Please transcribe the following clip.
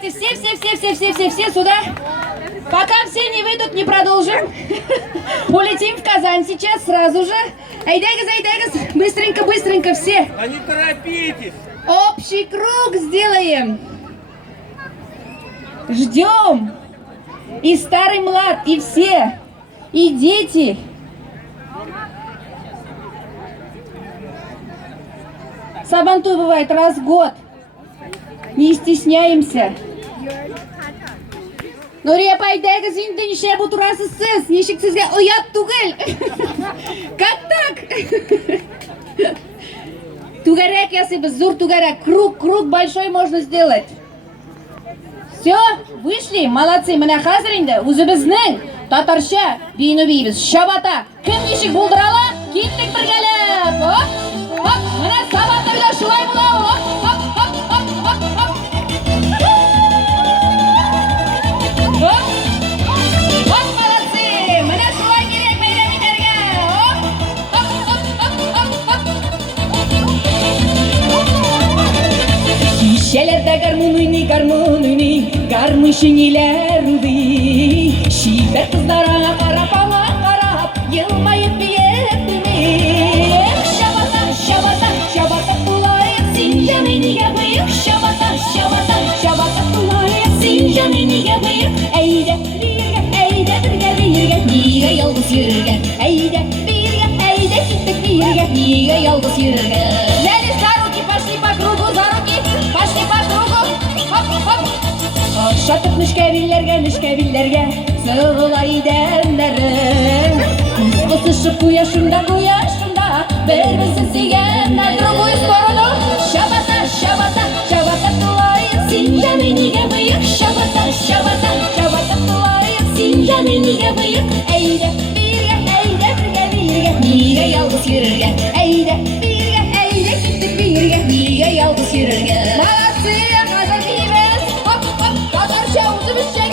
Давайте все сюда. Пока все не выйдут, не продолжим. Улетим в Казань сейчас сразу же. Айдегас, быстренько все. А не торопитесь. Общий круг сделаем. Ждем. И старый млад, и все, и дети. Сабантуй бывает раз в год. Не стесняемся. Нурия пайдагыз инде нишләп утырасыз сез? Ничек сезгә оят түгел? Как так? Түгәрәк ясыйбыз, зур түгәрәк. Круг большой можно сделать. Все, вышли, молодцы. Менә хәзер инде үзебезнең татарча бийне бийбез. Шабата. Кем ничек булдырала? Киттек бергәләп. Хоп, менә сабата белән шулай була. Кичәләрдә гармун уйный, гармунчылар уйный. Шибәр кызлар аңа карап, елмаеп биеп уйный. Шабата булайык, син җаны нигә быек? Шабата булайык, син җаны нигә быек? Әйдә бергә биргә, нигә ялгыз йөрергә? Әйдә киттек биргә, нигә ялгыз йөрергә? Пошли по кругу, за руки, пошли по кругу, хоп. Шатып нишкәбилләргә, сылай дәмнәрен. Кысышып куяшында, бер-берсен сөйгәннәр. Другую сторону, шабата тулайык, син җаны нигә быек? Шабата тулайык, син җаны нигә быек? Әйдә бергә биргә, нигә ялгыз йөрергә? Әйдә киттек биргә, нигә ялгыз йөрергә? Молодцы, хәзер бирбез. Хоп, татарча үзебезчә